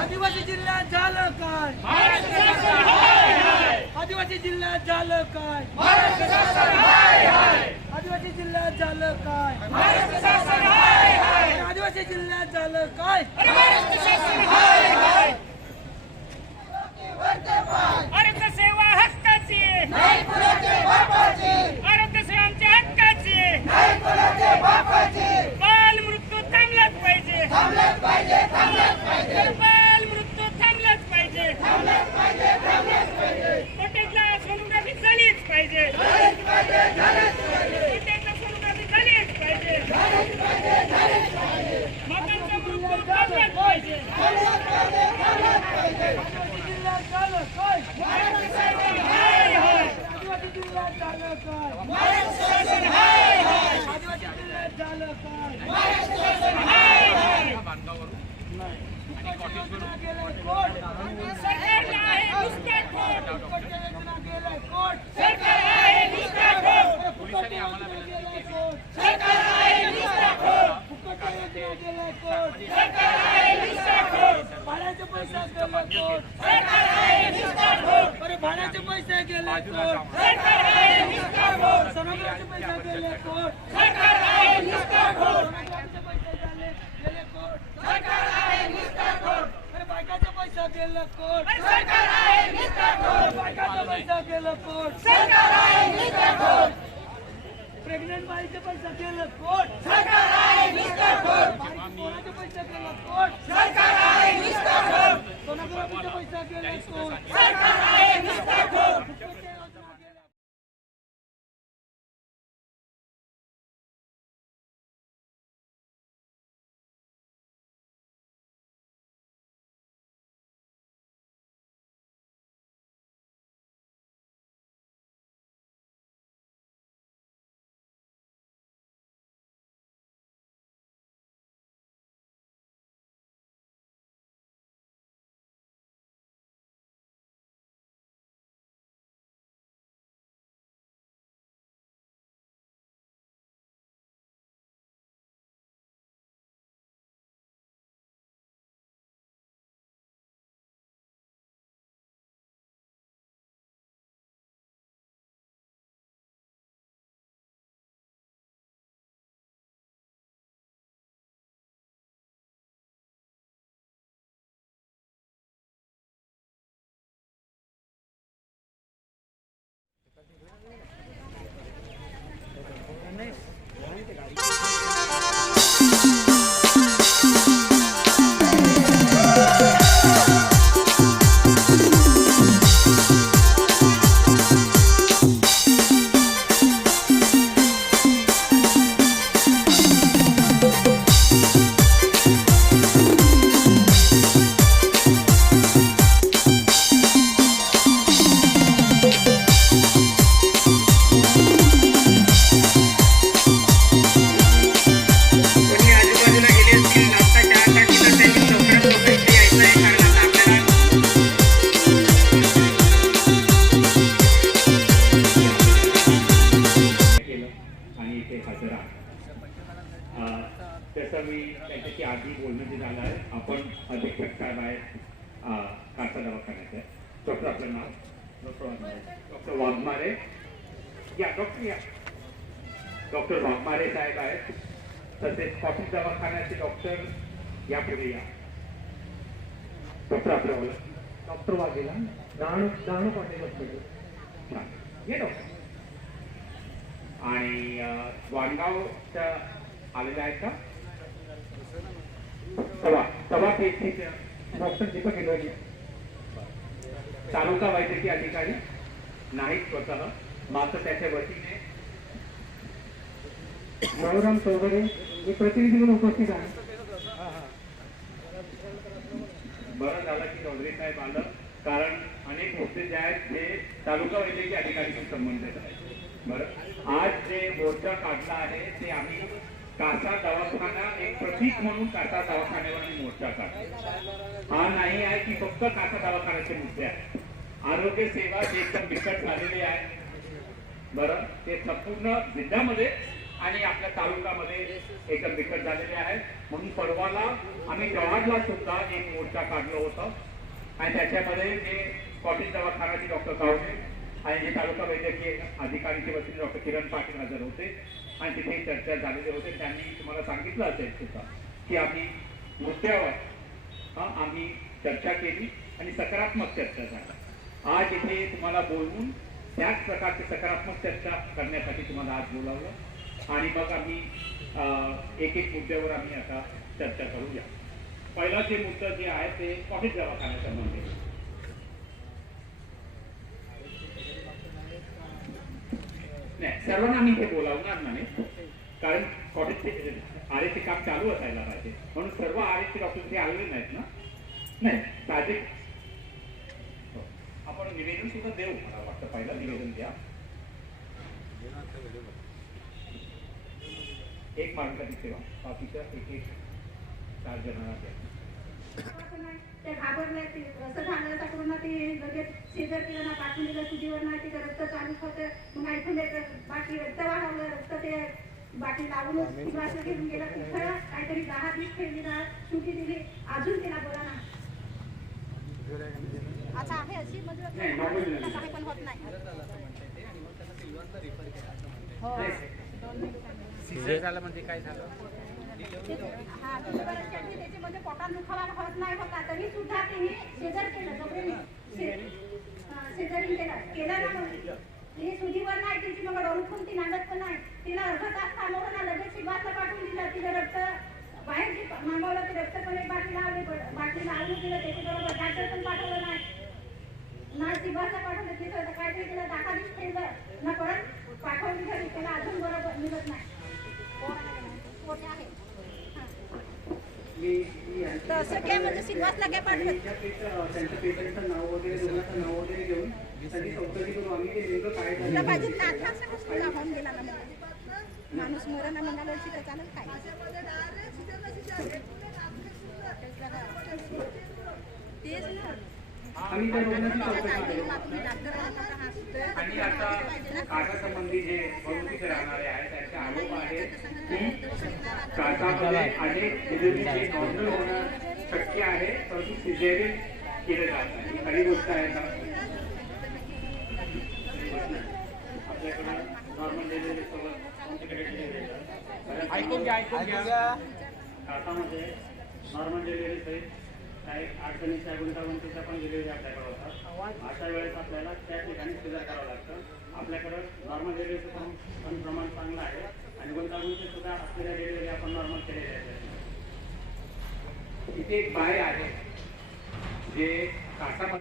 आदिवासी जिल्ह्यात झालं काय? महाराष्ट्र शासन हाय हाय. आदिवासी जिल्ह्यात झालं काय? महाराष्ट्र शासन हाय हाय. आदिवासी जिल्ह्यात झालं काय? महाराष्ट्र शासन हाय हाय. आदिवासी जिल्ह्यात झालं काय? अरे आदिवासी जिल्ह्यात झालं काय पैसे गेले कोर्ट तसं मी त्यांच्याशी आधी बोलणं जे झालं आहे आपण अधीक्षक साहेब आहेत अं, कासा दवाखान्याचे डॉक्टर आपलं नाव? डॉक्टर वाघमारे. डॉक्टर वाघमारे? या डॉक्टर या. डॉक्टर वाघमारे साहेब आहेत. तसेच कॉफी दवाखान्याचे डॉक्टर या पुढे या. डॉक्टर आपलं बोला. Doctor Waghela. Dahanu Dahanu cottage hospital ये डॉक्टर. आणि वाणगावच्या आलेल्या आहेत का? सभा सभा पेशीचे डॉक्टर दीपक इंगवले तालुका वैद्यकीय अधिकारी नाहीत स्वतः मात्र त्याच्या वतीने. गौरम चौधरी हे प्रतिनिधी म्हणून उपस्थित आहे. बरं झालं की चौधरी साहेब आलं कारण अनेक मुद्दे जे आहेत जे तालुका वैद्यकीय अधिकारीशी संबंधित आहेत. बरं आज जे मोर्चा काढला आहे ते आम्ही कासा दवाखाना एक प्रतीक म्हणून कासा दवाखान्यावर मी मोर्चा काढला. हा नाही आहे की फक्त कासा दवाखान्याचे मुद्दे आहे आरोग्य सेवा जी एकदम बिकट झालेली आहे. बरं ते संपूर्ण जिल्ह्यामध्ये आणि आपल्या तालुक्यामध्ये एकदम बिकट झालेले आहे. म्हणून परवाला आम्ही जव्हारला सुद्धा एक मोर्चा काढलं होतं. आणि त्याच्यामध्ये जे कॉटेज दवाखानाचे डॉक्टर कावणे आणि जे तालुका वैद्यकीय अधिकारीचे वतीने डॉक्टर किरण पाटील हजर होते. आणि तिथे चर्चा झालेले होते. त्यांनी तुम्हाला सांगितलं असेल सुद्धा की आम्ही मुद्द्यावर आम्ही चर्चा केली आणि सकारात्मक चर्चा झाली. आज इथे तुम्हाला बोलवून त्याच प्रकारची सकारात्मक चर्चा करण्यासाठी तुम्हाला आज बोलावलं. आणि मग आम्ही एक एक मुद्द्यावर आम्ही आता चर्चा करूया. पहिला जे मुद्दा जे आहे ते कॉलेज दवाखान्याच्या संबंधित नाही सर्वांना आम्ही हे बोलावणार नाही. कारण कॉलेजचे आरेचे काम चालू असायला पाहिजे. म्हणून सर्व आरेचे डॉक्टर ते आलेले नाहीत ना? नाही साहजिक. आपण निवेदन सुद्धा देऊ मला वाटतं. पहिला निवेदन द्या. एक मार्गाची सेवा बाकीच्या एक एक चार जणांना द्या. ते घाबरले ते असं झालं तर पूर्ण ते लगेच शेजार केलं ना पाठवून दिलं तुझीवर नाही ते रक्त चालूच होतं. मग ऐकून बाकी रक्त वाढवलं रक्त ते बाकी लावूनच शिवासला घेऊन गेलं. तिथं काहीतरी दहा दिवस ठेवली ना सुटी दिली. अजून तिला बोला ना. आता आहे अशी म्हणजे पण होत नाही. हो. झालं म्हणजे काय झालं? हा डिलिव्हरी त्याची म्हणजे पोटात दुखावा होत नाही होता तरी सुद्धा तिने शेजार केलं दोघेंनी शेजारी केलं केलं ना मग तिने सुधीवर नाही तिची मग डोळखून ती नांदत पण नाही तिला अर्धा तास थांबवलं ना लगेच शिबासला पाठवून दिलं तिला रक्त बाहेर जे मागवलं ते रक्त पण एक बाटली लावली बाटली लावून दिलं त्याच्याबरोबर डॉक्टर पण पाठवलं नाही ना शिबासला पाठवलं तिथं तर काहीतरी तिला दहा दिवस केलं ना परत पाठवली घरी त्याला अजून बरोबर मिळत नाही. पोटे आहे? मी मी यांच्या- तर असं काय म्हणजे सिल्वासला काय आणि पाठवत ज्या पेशंट- त्यांच्या पेशंटचं नाव वगैरे रुग्णाचं नाव वगैरे घेऊन त्यांची चौकशी करू आम्ही ते नेमकं काय तुला झालं पाहिजे ना अठरा गेला ना माणूस मरण म्हणाला शिकत चालत काय? तेच ना. आम्ही त्या रुग्णाची चौकशी करू आणि आता कासासंबंधी जे प्रवृत्तीचे राहणारे आहेत त्यांचे आरोप आहे की कासामध्ये अनेक डिलिव्हरीचे नॉर्मल होणं शक्य आहे परंतु सिझेरियन केलं जात नाही. ही गोष्ट आहे का? आपल्याकडं नॉर्मल डिलिव्हरी ऐकून घ्या ऐकून घ्या. कासामध्ये नॉर्मल डिलिव्हरी सहित काही अडचणीच्या गुंतागुंतीच्या पण डिलिव्हरी आपल्याकडे होतात. अशा वेळेस आपल्याला त्या ठिकाणी सुधार करावं लागतं. आपल्याकडं नॉर्मल डिलिव्हरीचं पण पण प्रमाण चांगलं आहे आणि गुंतागुंती सुद्धा असलेल्या डिलिव्हरी आपण नॉर्मल केलेल्या आहेत. इथे एक बाय आहे जे कासामध्ये